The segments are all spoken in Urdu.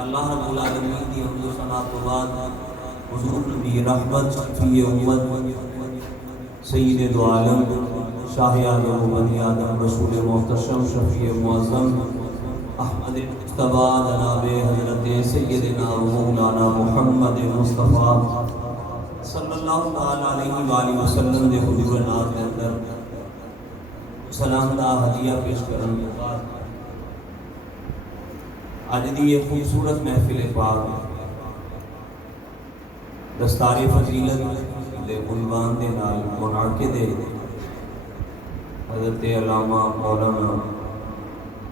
اللہ رب العالمین کی حمد و ثنا تو بعد حضور نبی رحمت فی امت سید دو عالم شاہ آدم و بنی آدم رسول محتشم شفیع معظم احمد مجتبی جناب حضرت سیدنا و مولانا محمد مصطفیٰ صلی اللہ علیہ وآلہ وسلم دے حضور ناز دے اندر سلام دا ہدیہ پیش کرن کے بعد آج دی یہ خوبصورت محفل پاک دستار فضیلت دے عنوان دے نال منعقد ہے حضرت علامہ مولانا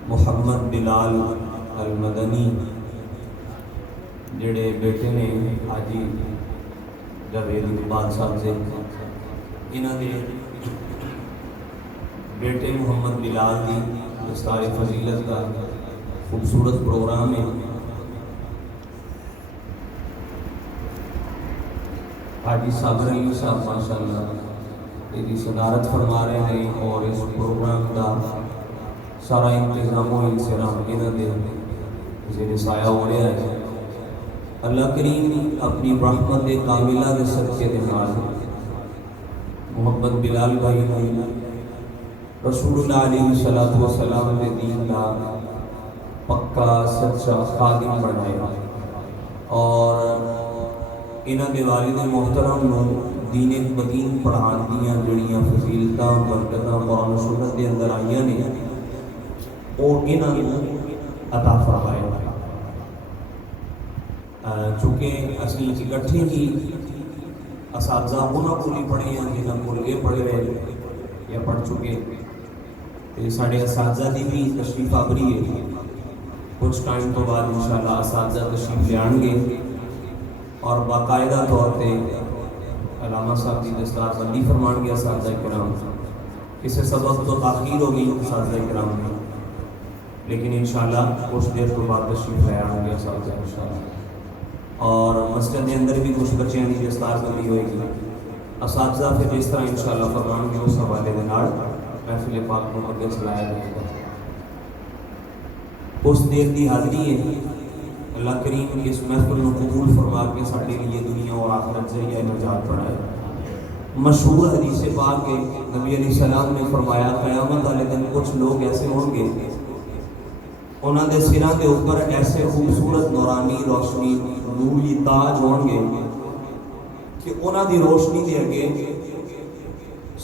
محمد بلال المدنی جڑے بیٹے نے حاجی جاوید اقبال صاحب سے انہاں دے بیٹے محمد بلال دی دستار فضیلت کا خوبصورت پروگرام ہے۔ حاجی صابر علی صاحب ماشاءاللہ یہ صدارت فرما رہے ہیں اور اس پروگرام کا سارا انتظام و انصرام انہاں دے زیر سایہ ہو رہا ہے۔ اللہ کریم اپنی رحمت کاملہ دے صدقے دے نال محمد بلال بھائی نے رسول اللہ علیہ السلام دے دین کا پکا سچا خادم بنایا اور انہاں دے والد محترم نو دین بدین پڑھان دیاں جڑیاں فضیلتاں برکتاں قرآن سنت دے اندر آئیاں نے اور انہاں نو عطا فرمایا۔ چونکہ اسی اکٹھے ہی اساتذہ انہاں کو نہیں پڑھے ہیں جنہاں کو یہ پڑھے ہوئے یا پڑھ چکے ساڑھے اساتذہ دی بھی تشریف آوری ہے۔ کچھ ٹائم تو بعد انشاءاللہ اساتذہ تشریف لے آن گے اور باقاعدہ طور پہ علامہ صاحب کی دستار بندی فرمان گیا اساتذہ کرام کسی سبب تو تاخیر ہو گئی اساتذہ کرام میں لیکن انشاءاللہ کچھ دیر تو بعد تشریف لے آن گے اساتذہ انشاءاللہ اور مسجد کے اندر بھی کچھ بچیاں کی دستار بندی ہوئے گی۔ اساتذہ پھر جس طرح انشاءاللہ فرمان گے اس حوالے دے نال محفل پاک کو اگے چلایا جائے گا۔ اس دیر دی حاضری ہے اللہ کریم اس محفل کو قبول فرما کے ساڑھے لیے دنیا اور آخرت ذریعہ نجات بنائے۔ مشہور حدیث پاک کے نبی علیہ السلام نے فرمایا قیامت والے دن کچھ لوگ ایسے ہوں گے انہاں دے سراں دے اوپر ایسے خوبصورت نورانی روشنی نوری تاج ہوں گے کہ انہاں دی روشنی دے اگے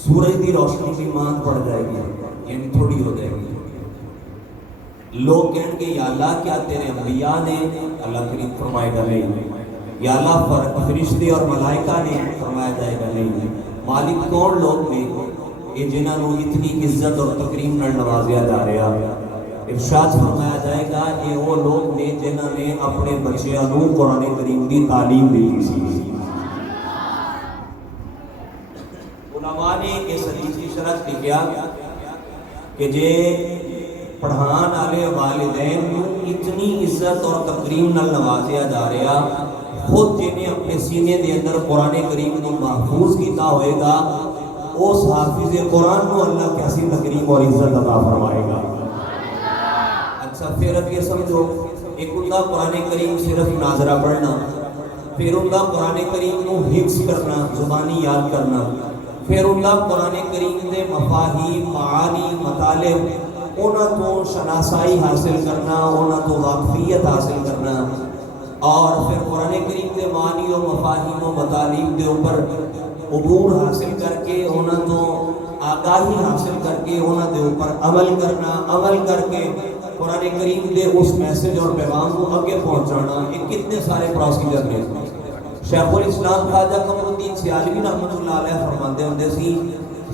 سورج کی روشنی بھی ماند پڑ جائے گی، یعنی تھوڑی ہو جائے گی. لوگ کہیں گے یا اللہ کیا تیرے انبیاء نے؟ اللہ کریم فرمائے گا نہیں. یا اللہ فرشتے اور ملائکہ نے؟ فرمایا جائے گا نہیں. مالک کون لوگ نے کہ جنہاں نو اتنی عزت اور تکریم نال نوازیا جا رہا؟ ارشاد فرمایا جائے گا یہ وہ لوگ نے جنہاں نے اپنے بچیاں نو قرآن کریم کی تعلیم دی سی. علماء نے اس حدیث کی شرح لکھیا کہ جے پڑھان والے والدین نو اتنی عزت اور تکریم نال نوازیا جا رہا، خود جنہیں اپنے سینے دے اندر قرآن کریم کو محفوظ کیتا ہوئے گا، اس حافظ قرآن کو اللہ کیسی تکریم اور عزت عطا فرمائے گا. اچھا پھر اب یہ سمجھو، ایک ہوتا قرآن کریم صرف ناظرہ پڑھنا، پھر ہوتا قرآن کریم کو حفظ کرنا، زبانی یاد کرنا، پھر ہوتا قرآن کریم دے مفاہیم، معانی، مطالب اونا تو شناسائی حاصل کرنا، اونا تو واقفیت حاصل کرنا، اور پھر قرآن کریم دے معنی و مفاہیم و مطالب دے اوپر عبور حاصل کر کے اونا تو آگاہی حاصل کر کے اونا دے اوپر عمل کرنا، عمل کر کے قرآن کریم دے اس میسج اور پیغام کو آگے پہنچانا. یہ کتنے سارے پروسیجر ہیں. شیخ الاسلام خواجہ قمر الدین سیالوی رحمۃ اللہ علیہ فرماتے ہوتے سی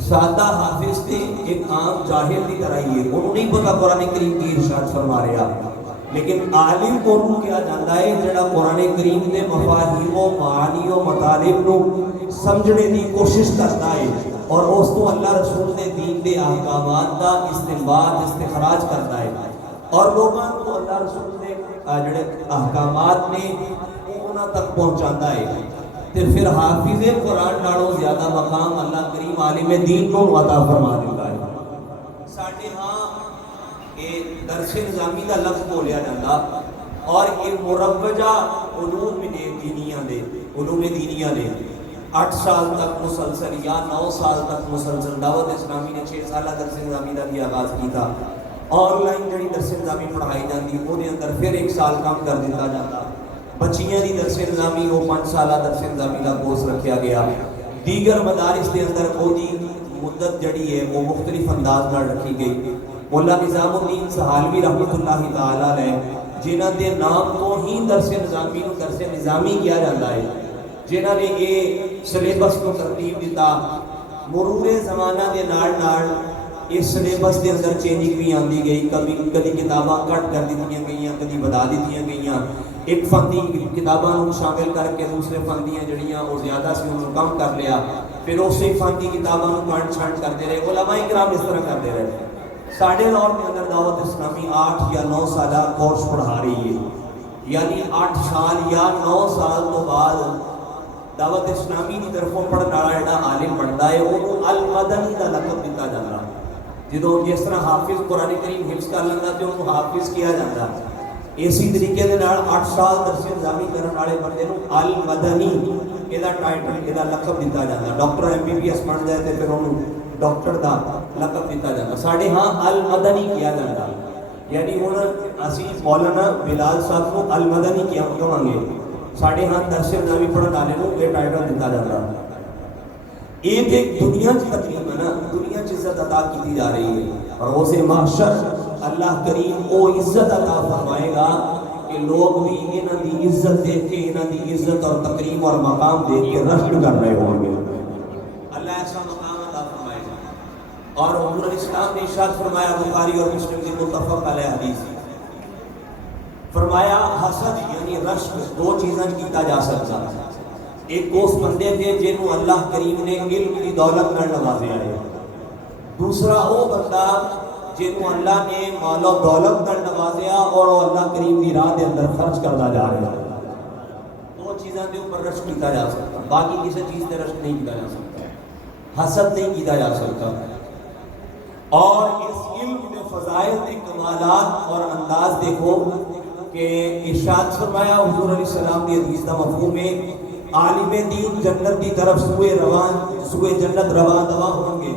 سادہ حافظ تھے ایک عام جاہل کی طرح ہی ہے، انہوں نہیں پتا قرآن کریم کی ارشاد فرما رہا، لیکن عالم کو کیا جاتا ہے جڑا قرآن کریم دے مفاہیم و معانی و مطالب نو سمجھنے کی کوشش کرتا ہے اور اس کو اللہ رسول دے دین دے احکامات دا استنباط استخراج کرتا ہے اور لوگوں کو اللہ رسول دے جڑے احکامات نے انہاں تک پہنچاتا ہے. پھر حافظ قرآن نالوں زیادہ مقام اللہ کریم عالم دین کو عطا فرما دیتا ہے. ساڈے ہاں یہ درس نظامی کا لفظ بولیا جاتا اور یہ مروجہ علوم دینیاں دے 8 سال تک مسلسل یا 9 سال تک مسلسل دعوت اسلامی نے 6 سالہ درس نظامی کا بھی آغاز کیا. آن لائن جڑی درس نظامی پڑھائی جاتی وہ دے اندر پھر 1 سال کم کر دیتا جاتا. بچیاں دی درس نظامی وہ 5 سالہ درس نظامی کا کورس رکھا گیا. دیگر مدارس دے اندر وہ دی مدت جڑی ہے وہ مختلف انداز نال رکھی گئی. مولا نظام الدین سہالوی رحمۃ اللہ تعالی علیہ جنہاں دے نام تو ہی درس نظامی کو درس نظامی کیا جاتا ہے، جنہاں نے یہ سلیبس کو ترتیب دیتا. مرور زمانہ دے نال نال اس سلیبس دے اندر چینجنگ بھی آندی گئی، کبھی کتاباں کٹ کر دیتیاں گئیاں، کبھی بڑھا دیتیاں گئیاں. ایک فندی کتاباں شامل کر کے دوسرے فندیاں جڑیاں وہ زیادہ سی انہوں کم کر لیا، پھر اسی فندی کتاباں کانٹ چھانٹ کرتے رہے. علماء کرام اس طرح کرتے رہے. ساڑھے دور کے اندر دعوت اسلامی 8 یا 9 سالہ کورس پڑھا رہی ہے، یعنی 8 سال یا 9 سال تو بعد دعوت اسلامی کی طرفوں پڑھنے والا جڑا عالم بنتا ہے وہ المدنی کا لقب دیتا جاتا. جدوں جس طرح حافظ قرآن کریم حفظ کر لینا تو انہوں حافظ کیا جاتا. اسی طریقے دے نال 8 سال درس نظامی کرنے والے بندے نوں المدنی یہ ٹائٹل یہ لقب دیتا جاتا. ڈاکٹر MBBS بن جائے تو پھر انہوں ڈاکٹر دا لقب دیتا جاتا. ساڑھے ہاں المدنی کیا جاتا، یعنی ہوں اسی مولانا بلال صاحب کو المدنی کیا کہاں گے، ساڑھے ہاں درس نظامی پڑھنے والے نوں یہ ٹائٹل دیتا جاتا. ایک دنیا کی تکلیف ہے نا، دنیا کی عزت عطا کی جا رہی ہے اور روز محشر اللہ کریم وہ عزت عطا فرمائے گا کہ لوگ بھی انہاں دی عزت دیکھ کے انہاں دی عزت اور تکریم اور مقام دیکھ کے رشک کر رہے ہوں گے. اللہ ایسا مقام عطا فرمائے گا. اور حضور علیہ السلام نے ارشاد فرمایا، بخاری اور مسلم کی متفق علیہ حدیث، فرمایا حسد یعنی رشک 2 چیزاں کیتا جا سکتا. ایک اس بندے تھے جنہوں اللہ کریم نے علم کی دولت نال نوازیا ہے، دوسرا وہ بندہ جنہوں اللہ نے مال و دولت نال نوازیا اور وہ اللہ کریم کی راہ دے اندر خرچ کرتا جا رہا ہے. 2 چیزاں دے اوپر رشک کیتا جا سکتا، باقی کسی چیز تے رشک نہیں کیتا جا سکتا، حسد نہیں کیتا جا سکتا. اور اس علم کے فضائل کے کمالات اور انداز دیکھو کہ ارشاد فرمایا حضور علیہ السلام کی حدیث کا مفہوم ہے عالم دین جنت کی طرف سوئے جنت رواں دواں ہوں گے.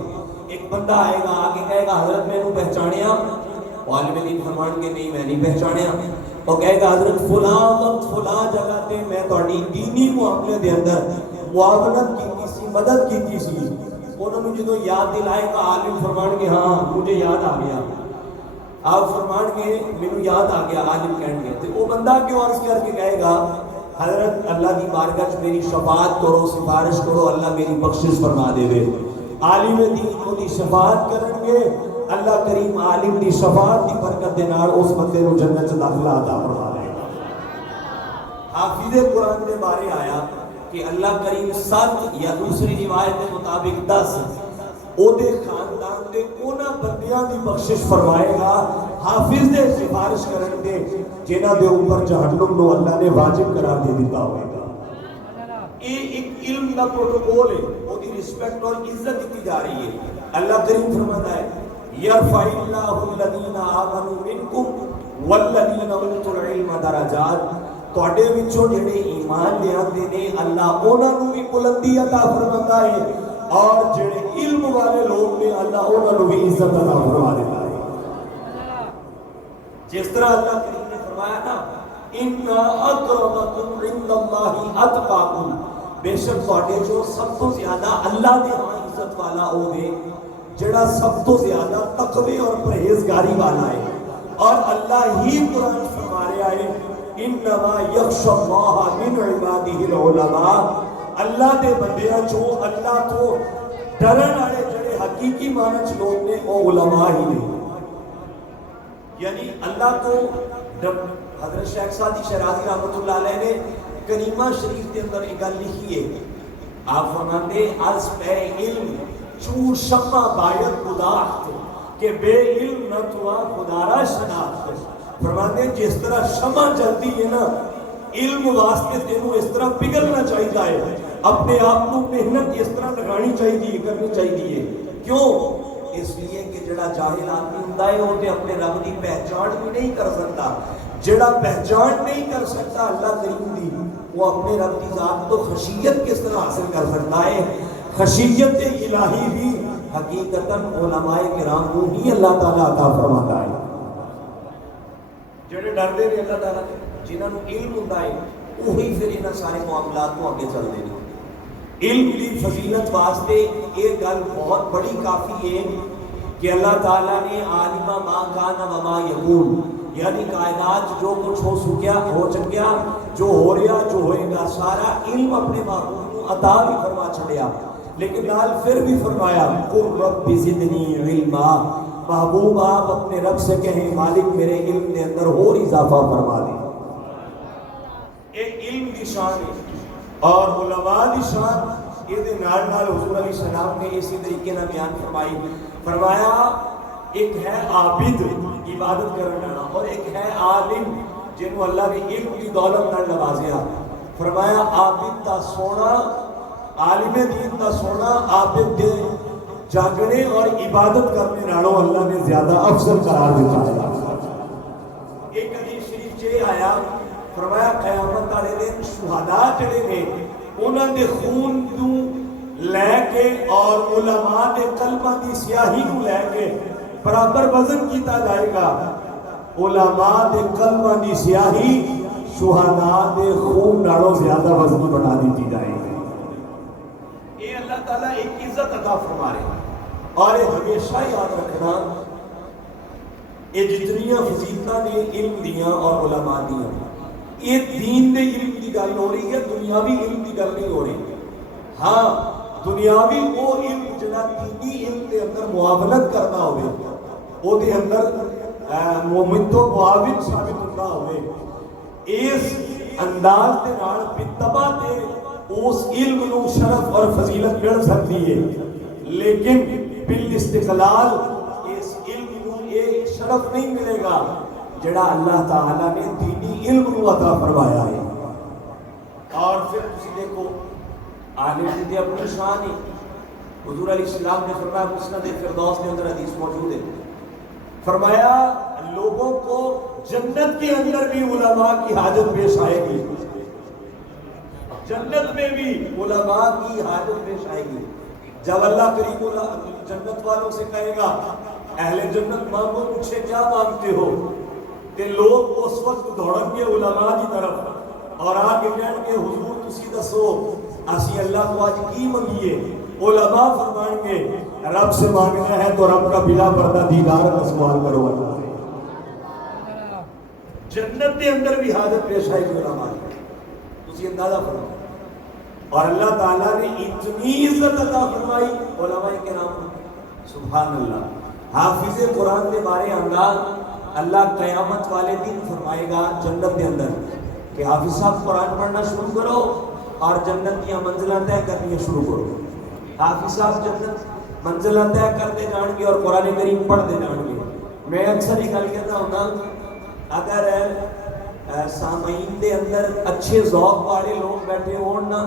ایک بندہ آئے گا آگے کہے گا حضرت میں نے پہچانیا، عالم دین فرمان کے نہیں میں نہیں پہچانیا. اور کہے گا حضرت فلاں وقت فلاں جگہ تے میں تہاڈی دینی معاملے دے اندر معاونت کیتی سی، مدد کیتی سی. انہوں نے جدو یاد دلائے گا عالم فرمان کے ہاں مجھے یاد آ گیا، آپ فرمان کے مینوں یاد آ گیا، عالم کہن گے تو وہ بندہ کیوں عرض کر کے کہے گا حضرت اللہ کی بارگاہ میری شفاعت کرو، سفارش کرو، اللہ میری بخشش فرما دے وے۔ عالم دین کو دی شفاعت کرن گے، اللہ کریم عالم دی شفاعت دی برکت دے نال اس بندے نو جنت چ داخلہ عطا فرما دے گا۔ حافظ قرآن دے بارے آیا کہ اللہ کریم 7 یا دوسری روایت کے مطابق 10 او دے خاندان دے اونا بندیاں دی بخشش فرمائے گا، حافظ دے سفارش کرن دے جنہاں دے اوپر جہنم نو اللہ نے واجب قرار دے دیتا ہوئے گا۔ یہ ایک علم کا پروٹوکول ہے، وہ دی رسپیکٹ اور عزت دی جا رہی ہے۔ اللہ کریم فرماتا ہے یرفع اللہ الذین آمنوا منکم والذین اوتوا العلم درجات، تواڈے وچوں جڑے ایمان لے آندے نے اللہ انہاں نوں بھی بلندی عطا فرماتا ہے، اور جڑے علم والے لوگ نے اللہ انہاں نوں بھی عزت عطا فرما دیتا ہے۔ جس طرح اللہ کریم نے فرمایا نا ان اکرمکم عند اللہ اتقاکم، بے شک تواڈے جو سب تو زیادہ اللہ دے ہاں عزت والا او ہے جڑا سب تو زیادہ تقوی اور پرہیزگاری والا ہے، اور اللہ ہی قرآن فرما رہا ہے انما یخشى اللہ من عبادہ العلماء، اللہ دے بندیاں جو اللہ تو ڈرن والے جڑے حقیقی معنی چ لوگ نے وہ علماء ہی نے، یعنی اللہ تو حضرت شیخ سعدی شیرازی رحمۃ اللہ علیہ نے کریمہ شریف کے اندر ایک گل لکھی ہے، آپ فرماتے از پہ علم چون شمع باید گداخت کہ بے علم نہ تو خدا را شناخت، فرماتے ہیں جس طرح شمع جلتی ہے نا علم واسطے تینوں اس طرح پگھلنا چاہیے ہے، اپنے آپ کو محنت اس طرح لگانی چاہیے، کرنی چاہیے، کیوں؟ اس لیے کہ جڑا جاہل آدمی ہوندا ہے وہ تے اپنے رب دی پہچان بھی نہیں کر سکتا، جڑا پہچان نہیں کر سکتا اللہ کریم دی وہ اپنے رب کی ذات تو خشیت کس طرح حاصل کر سکتا ہے؟ خشیت الہی بھی حقیقتاً علماء کرام کو ہی اللہ تعالیٰ عطا فرماتا ہے، جڑے ڈردے نے اللہ تعالیٰ جنہاں نوں علم ہوندا ہے وہی پھر انہاں سارے معاملات کو آگے چلتے ہیں۔ علم کی فضیلت واسطے ایک گل بہت بڑی کافی ہے کہ اللہ تعالیٰ نے عالم ما کان و ما یکون، یعنی کائنات جو کچھ ہو چکیا، جو ہو رہا، جو ہوئے گا، سارا علم اپنے محبوب کو عطا بھی فرما چھڑیا، لیکن نال پھر بھی فرمایا قل رب زدنی علما، محبوب آپ اپنے رب سے کہیں مالک میرے علم کے اندر اور اضافہ فرما دیں۔ ایک علم کی شان ہے اور علماء کی شان یہ نال نال حضور علیہ السلام نے اسی طریقے نہ بیان فرمایا ایک ہے عابد عبادت کرنے والا اور ایک ہے عالم جنہوں اللہ نے علم کی دولت نال نوازیا، فرمایا عابد تا سونا، عالم دین تا سونا عابد دے جاگنے اور عبادت کرنے نالوں اللہ نے زیادہ افضل قرار دیتا ہے۔ ایک حدیث شریف چے آیا، فرمایا قیامت والے دن شہداء جڑے نے انہاں دے خون تو لے کے اور علماء دے قلباں دی سیاہی کو لے کے برابر وزن کیتا جائے گا، علماء دے قلباں دی سیاہی شہداء دے خون نالوں زیادہ وزن بنا دی جائے گی۔ یہ اللہ تعالیٰ ایک عزت عطا فرما رہے ہیں، اور یہ ہمیشہ یاد رکھنا یہ جتنیاں فضیلتاں نے علم دیاں اور علماء دیاں، یہ دین دے علم کی گل ہو رہی ہے، دنیاوی علم کی گل نہیں ہو رہی۔ ہاں دنیاوی وہ علم جڑا دینی علم کے اندر معاونت کرنا ہوئے، وہ دے اندر مومن تو معاون ثابت ہوتا ہوئے، اس انداز دے نال بتبع تے اس علم نو شرف اور فضیلت مل سکتی ہے، لیکن بالاستقلال اس علم نو یہ شرف نہیں ملے گا جڑا اللہ تعالیٰ نے دینی علم نو عطا فرمایا ہے۔ اور پھر تسی دیکھو عالم دی اپنی شان ہے، حضور علیہ السلام نے فرمایا مسند فردوس کے اندر حدیث موجود ہے، فرمایا لوگوں کو جنت کے اندر بھی علماء کی حاجت پیش آئے گی، جنت میں بھی علماء کی حاجت پیش آئے گی۔ جب اللہ کریم جنت والوں سے کہے گا اہل جنت مانگو مجھ سے کیا مانگتے ہو، کہ لوگ اس وقت دوڑن گے علماء کی طرف اور آگے کہن گے حضور تسی دسو اسی اللہ کو آج کی منگیے، علماء فرمائیں گے رب سے مانگنا ہے تو رب کا بلا پردہ دیدار کا سوال کرو اللہ سے. جنت کے اندر بھی حاجت پیش آئی علماء تسی اندازہ فرماؤ. اور اللہ تعالیٰ نے اتنی عزت عطا فرمائی علماء کرام کو. سبحان اللہ. حافظ قرآن کے بارے انداز اللہ قیامت والے دن فرمائے گا جنت کے اندر کہ حافظ صاحب قرآن پڑھنا شروع کرو اور جنت کی منزلیں طے کرنی شروع کرو. حافظ صاحب جنت منزلیں طے کرتے جان گے اور قرآن کریم پڑھتے جان گے. میں اکثر یہ گل کہتا ہوں اگر سامعین دے اندر اچھے ذوق والے لوگ بیٹھے ہون نا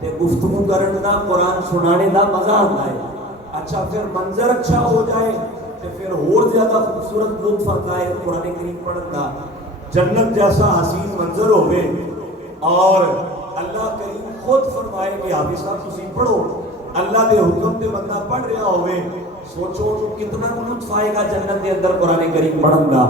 تے گفتگو کرن دا قرآن سنانے دا مزہ آتا ہے. اچھا پھر منظر اچھا ہو جائے تو پھر اور زیادہ خوبصورت لطف آتا ہے قرآن کریم پڑھن دا. جنت جیسا حسین منظر ہوئے اور اللہ کریم خود فرمائے کہ حافظ صاحب تسی پڑھو. اللہ دے حکم تے بندہ پڑھ رہا ہوئے سوچو کتنا لطف آئے گا جنت دے اندر قرآن کریم پڑھن دا.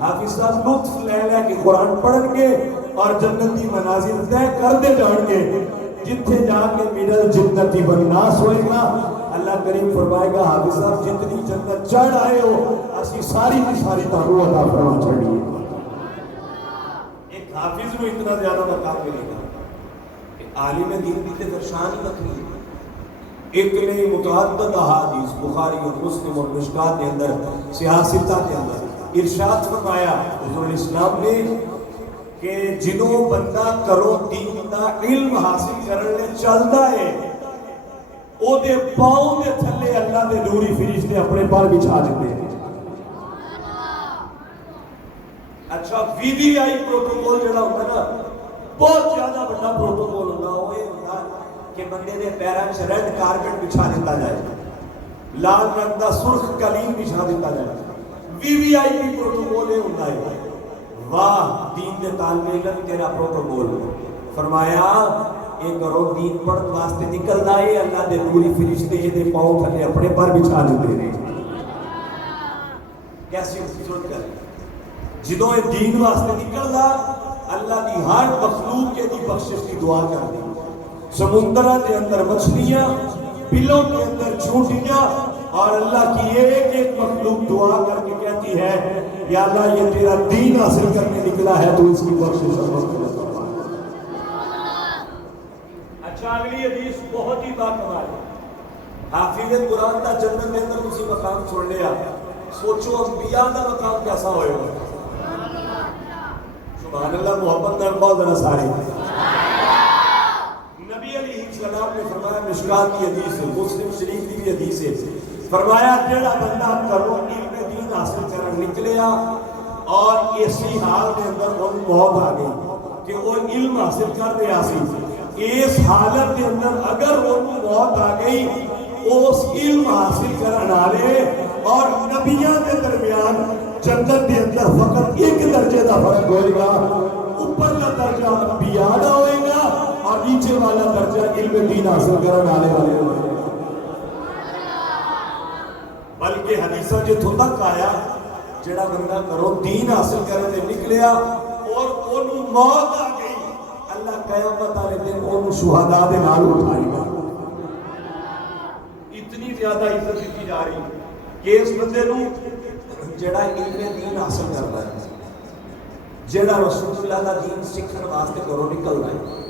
حافظ صاحب لطف لے کے قرآن پڑھن گے اور جنت کی منازل طے کرتے جان گے. جتھے جا کے میرل جنتی والناس ہوئے گا اللہ کریم فرمائے گا حافظ صاحب جتنی جنت چڑھ آئے ہو اسی ساری کی ساری تانوں عطا فرما چھڑیے. ایک حافظ میں اتنا زیادہ مقام ملے گا کہ عالم دین کی تے شان ہی رکھنی ہے. ایک نے متعدد احادیث بخاری اور مسلم اور مشکات کے اندر سیاستہ کے اندر ارشاد فرمایا حضور اسلام نے کہ جنوں بندہ کرو دین دا علم حاصل کرنے چلتا ہے او دے پاؤں دے تھلے اللہ دے نوری فرشتے اپنے پر بچھا دیتے ہیں. اچھا وی وی آئی پروٹوکول جڑا ہوتا ہے نا بہت زیادہ بڑا پروٹوکول ہوتا ہے کہ بندے دے پیراں وچ ریڈ کارپٹ بچھا دیتا جائے لال رنگ دا سرخ قالین بچھا دیتا جائے. وی وی آئی پی پروٹوکول یہ ہوتا ہے. واہ دین دے طالب علم تیرا پروٹوکول. فرمایا ایک کرو دین پڑھن واسطے نکلدا ہے اللہ دے نوری فرشتے یہ دے پاؤں تھلے اپنے پر بچھا دیتے ہیں. کیسی خوبصورت گل. جدوں یہ دین واسطے نکلدا اللہ دی ہر مخلوق کے دی بخشش کی دعا کر دی. سمندروں کے اندر مچھلیاں بلوں کے اندر چونٹیاں اور اللہ کی ایک ایک مخلوق دعا کر کے کہتی ہے یا اللہ یہ تیرا دین حاصل کرنے نکلا ہے تو اس کی بخشش فرما. اچھا اگلی حدیث بہت ہی باکمال ہے. حافظ قرآن کا جنت میں اندر اسی مقام چھوڑ لیا. سوچو انبیاء کا مقام کیسا ہوئے گا. سبحان اللہ. محبت نال بہت ذرا سارے نبی علیہ السلام نے فرمایا مشکات کی حدیث ہے مسلم شریف کی بھی حدیث ہے. فرمایا جڑا بندہ کرو علم دین حاصل کرنے نکلیا اور اسی حال کے اندر وہ موت آ گئی کہ وہ علم حاصل کر رہا سی اس حالت کے اندر اگر وہ موت آ گئی اس علم حاصل کرنے والے اور نبیوں کے درمیان جنت کے اندر فقط ایک درجے کا فرق ہوئے گا. اوپرلا درجہ انبیاء دا ہوئے گا اور نیچے والا درجہ علم دین حاصل کرنے والے ہوئے گا. بلکہ حدیثہ جتوں تک آیا جڑا بندہ کرو دین حاصل کرنے نکلیا اور انہوں موت آ گئی اللہ قیامت والے دن انہوں شہداء دے نال اٹھائے گا. اتنی زیادہ عزت دی جا رہی کہ اس بندے نو جڑا علم دین حاصل کرتا ہے جڑا رسول اللہ کا دین سیکھنے واسطے گھروں نکلتا ہے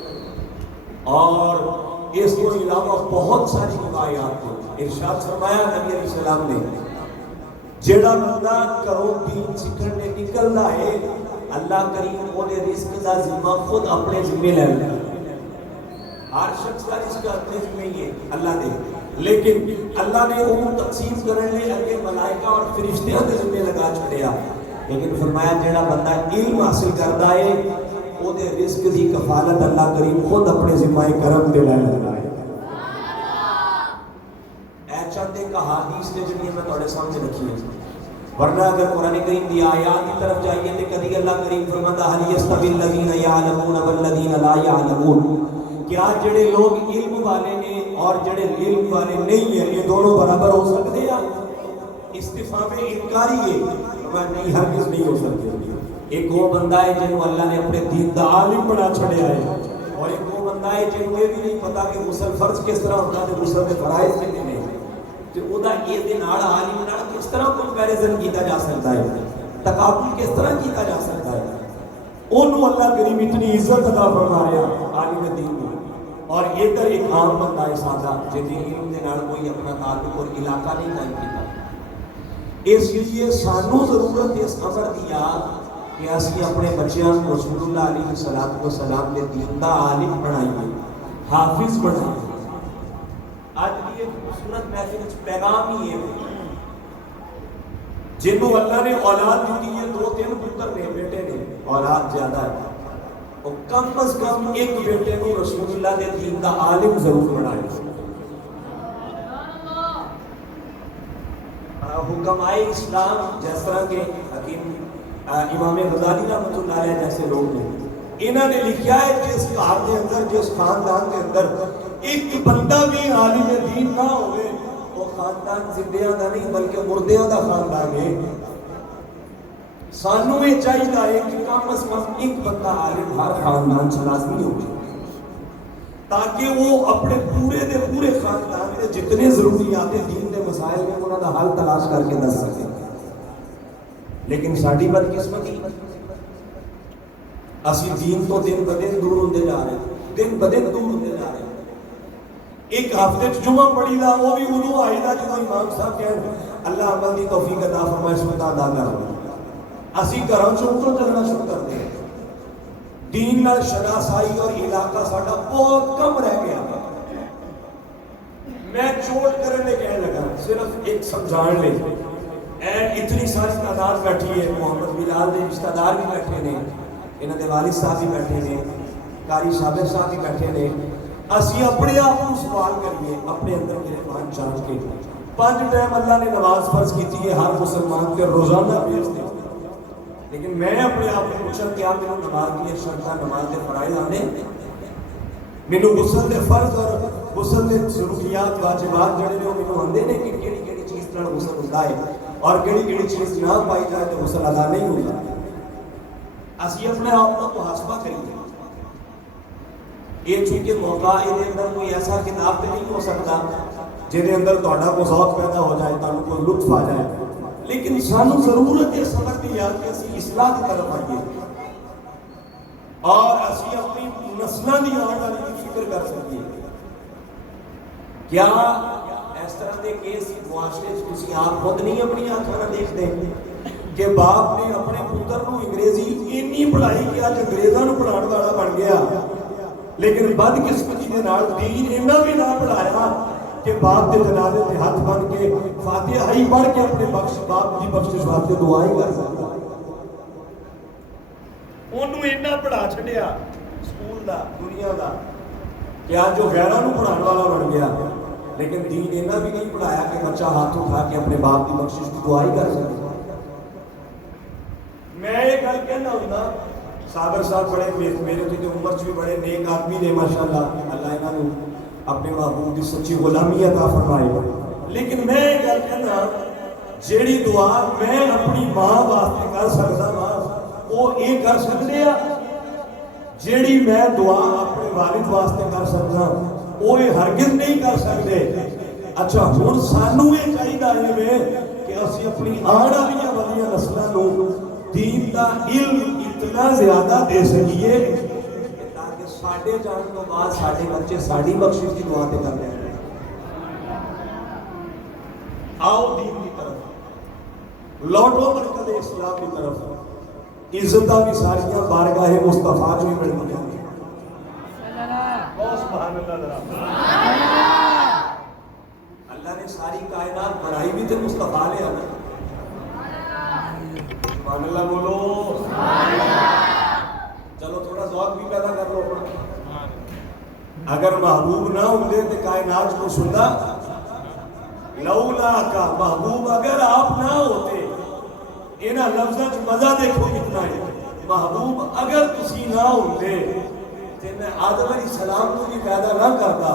اور اس کو علاوہ بہت ساری روایات ہیں. ارشاد فرمایا نبی علیہ السلام نے جڑا بندہ کرو دین سیکھنے نکلتا ہے اللہ کریم وہ دے رزق دا ذمہ خود اپنے ذمہ لے لے. ہر شخص کا رزق اپنے ذمہ ہی ہے اللہ دے لیکن اللہ نے وہ تقسیم کرنے اگے ملائکہ اور فرشتیاں دے ذمہ لگا چھڑیا. لیکن فرمایا جڑا بندہ علم حاصل کرتا ہے وہ دے رزق دی کفالت اللہ کریم خود اپنے ذمہ کرم دے لے لیتا ہے. اے چند ایک احادیث نے جنہیں میں تھوڑے سامنے رکھی ہے ورنہ اگر قرآن کریم دی آیات کی طرف جائیے تو کبھی اللہ کریم فرماتا هل يستوي الذين يعلمون والذين لا يعلمون. کیا جڑے لوگ علم والے نے اور جڑے علم والے نہیں ہیں یہ دونوں برابر ہو سکتے ہیں؟ استفہام انکاری ہے میں نہیں ہرگز نہیں ہو سکتے. ایک وہ بندہ ہے جنہوں اللہ نے اپنے دین دا عالم بنا چھڑیا ہے اور ایک وہ بندہ بندہ ہے جنوں یہ بھی نہیں پتا کہ غسل فرض کس طرح ہوتا ہے غسل کے فرائض کتنے نے تے او دا یہ دے نال عالم نال کس طرح کمپیریزن کیتا جا سکتا ہے تقابل کس طرح کیتا جا سکتا ہے اونوں اللہ کریم اتنی عزت عطا فرما رہا عالم دین کو اور ادھر ایک عام بندہ ہے سادہ جے دین علم دے نال کوئی اپنا تعلق اور علاقہ نہیں قائم کیتا اس لیے سانو ضرورت اس خبر دی کہ اسی اپنے بچیاں کو رسول اللہ علیہ السلام دے دین دا عالم بنائیے حافظ بنائیے آج بھی ایک خوبصورت محفل پیغام ہی ہے جنہوں اللہ نے اولاد دیتی ہے 2-3 پتر نے بیٹے نے اولاد زیادہ ہے اور کم از کم ایک بیٹے کو رسول اللہ دے دین کا عالم ضرور بنائے حکمائے اسلام جس طرح کے حکیم امام غزالی رحمۃ اللہ علیہ جیسے لوگ ہیں انہوں نے لکھا ہے جس گھر کے اندر جس خاندان کے اندر ایک بندہ بھی عالم دین نہ ہوئے وہ خاندان زندیاں دا نہیں بلکہ مردیاں دا خاندان ہے سانو یہ چاہیے کہ کم از کم ایک بندہ عالم ہر خاندان سے لازمی ہو تاکہ وہ اپنے پورے خاندان کے جتنے ضروریات دین کے مسائل میں انہوں کا حل تلاش کر کے دس سکے لیکن ساری بدقسمتی اسی دین تو دن بدن دور ہوتے جا رہے ہیں دن بدن دور ہوتے جا رہے ہیں ایک ہفتے جمعہ پڑھی دا وہ بھی ادو آئی دا جدو امام صاحب کہہ اللہ عمل دی توفیق عطا فرمائے سنتا ادا کر اسی گھروں چونٹوں چلنا شروع کرتے ہیں دین نال شناسائی اور علاقہ ساڈا بہت کم رہ گیا میں چوٹ کرنے کہنے لگا صرف ایک سمجھان لے اتنی ساری تعداد بیٹھی ہے محمد بلال دے رشتہ دار بھی بیٹھے نے انہاں دے والد صاحب بھی بیٹھے نے قاری صابر صاحب بھی بیٹھے نے اسی اپنے آپ کو سوال کریے اپنے اندر گرفتار چانچ کے 5 ٹائم اللہ نے نماز فرض کی ہے ہر مسلمان کے روزانہ بیچتے لیکن میں اپنے آپ کو پوچھا کیا میرے نماز کی شرطہ نماز کے فرائض آنے میرے غسل دے فرض اور غسل دے ضروریات واجبات جڑے نے میرے آندے نے کہ کیڑی چیز نال غسل ہوندا ہے اور کیڑی چیز نہ پائی جائے تو غسل ادا نہیں ہوتا اسی اپنے آپ کو محاسبہ کریے یہ چونکہ موقع دے اندر کوئی ایسا کتاب تے نہیں ہو سکتا جہدے اندر تہاڈا کو ذوق پیدا ہو جائے تانوں کو لطف آ جائے لیکن سانو ضرورت ہے صبر دی یاد کہ اسی اصلاح کی طرف آئیے اور اسی اپنی نسلوں کی آنے والی فکر کر سکیے کیا اس طرح کے کیس معاشرے تسی آپ خود نہیں اپنی آنکھوں نال دیکھتے کہ باپ نے اپنے پتر کو انگریزی اتنی پڑھائی کہ اج انگریزاں نوں پڑھاਉਣ والا بن گیا لیکن بدقسمتی کے نال دین اینا بھی نہ پڑھایا کہ باپ کے جنازے پہ ہاتھ بن کے فاتحہ ہی پڑھ کے اپنے باپ کی بخشش واسطے دعائیں کر سکتا انہوں اینا پڑھا چھڈیا سکول دا دنیا دا کہ آج جو غیراں نوں پڑھانے والا بن گیا لیکن دین اینا بھی نہیں پڑھایا کہ بچہ ہاتھ اٹھا کے اپنے باپ کی بخشش کی دعائیں کر سکتا میں یہ گل کہنا ہوندا صابر صاحب بڑے میرے تو عمر چ بھی بڑے نیک آدمی نے ماشاءاللہ اللہ انہاں نوں اپنے محبوب کی سچی غلامی عطا فرمائے لیکن میں یہ گل کہنا جیڑی دعا میں اپنی ماں واسطے کر سکتا ہاں وہ یہ کر سکتے ہیں جیڑی میں دعا اپنے والد واسطے کر سکتا وہ یہ ہرگز نہیں کر سکتے اچھا ہن سانو یہ چاہیے ہے کہ اسی اپنی آنے والی وڈیاں نسلاں نوں دین دا علم اتنا زیادہ دے سکیے تاکہ ساڈے جان تو بعد ساڈے بچے ساڈی بخشش کی دعا تے کر رہے ہیں آؤ دین کی طرف لوٹو مرکز اسلام کی طرف عزتاں بھی ساریاں بارگاہ مصطفیٰ جو ہی ملتی ہیں سبحان اللہ اللہ نے ساری کائنات بنائی بھی تے مصطفیٰ لے آنا سبحان اللہ بولو چلو تھوڑا ذوق بھی پیدا کر لو اگر محبوب نہ ہوتے تو کائنات کو سننا لولا کا محبوب اگر آپ نہ ہوتے انہاں لفظاں وچ مزہ دیکھو کتنا ہے محبوب اگر تسی نہ ہوتے تے میں آدم علیہ السلام کو بھی پیدا نہ کرتا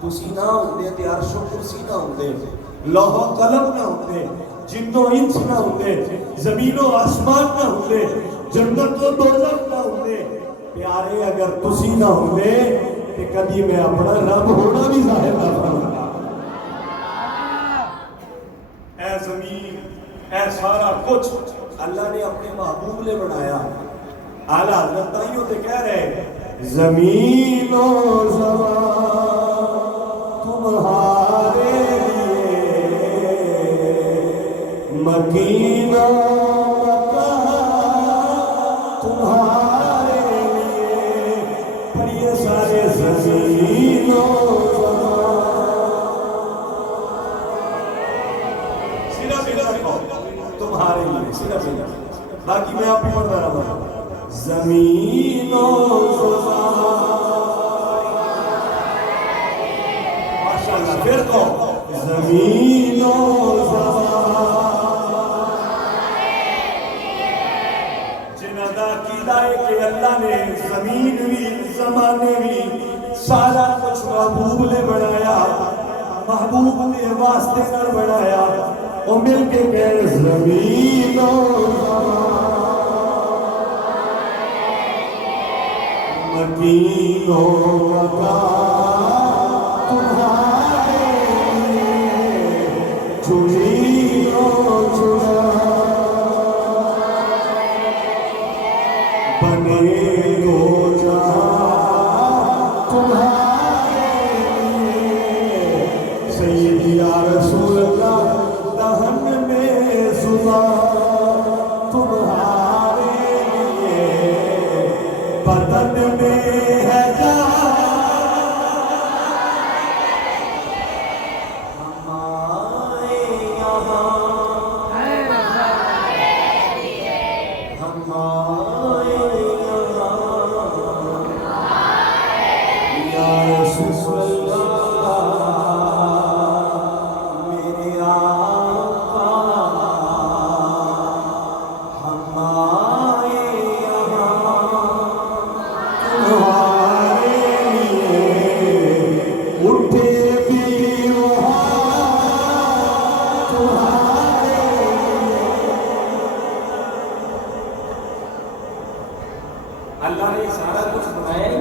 تسی نہ ہوتے تے عرش و کرسی نہ ہوتے لوح و قلم نہ ہوتے جن و انس نہ ہوتے زمین و آسمان نہ ہوتے جنت و دوزخ نہ ہوتے پیارے اگر تسی نہ ہوتے کہ کبھی میں اپنا رب ہونا بھی ظاہر نہ فرمایا۔ اے زمین، اے سارا کچھ اللہ نے اپنے محبوب نے بنایا۔ اعلیٰ حضرت تائیوں تے کہہ رہے زمین و زمان تمہارے لیے، مکین و مکان تمہارے لیے، پڑھیے سارے زمین و تمہارے لیے، صرف باقی میں آپ ہی پڑھتا رہا ہوں۔ زمین و زمان، ماشاءاللہ پھر تو زمین و زمان، جنہاں دا عقیدہ ہے کہ اللہ نے زمین بھی زمانے بھی سارا کچھ محبوب نے بنایا، محبوب نے واسطے کر بنایا، وہ مل کے کہ زمین و زمان، مکین و مکان تمہارے لیے، چنی و چنا بنے دو جہاں تمہارے لیے، سیدی یا رسول اللہ دہن میں زبان تمہارے لیے، بدن میں ہے جان ہمارے یہاں، ہمارے یہاں یا رسول اللہ میرے آقا، ہمارے یہاں تمہارے لیے، اٹھے بھی وہاں تمہارے لیے۔ اللہ نے سارا کچھ بنایا ہی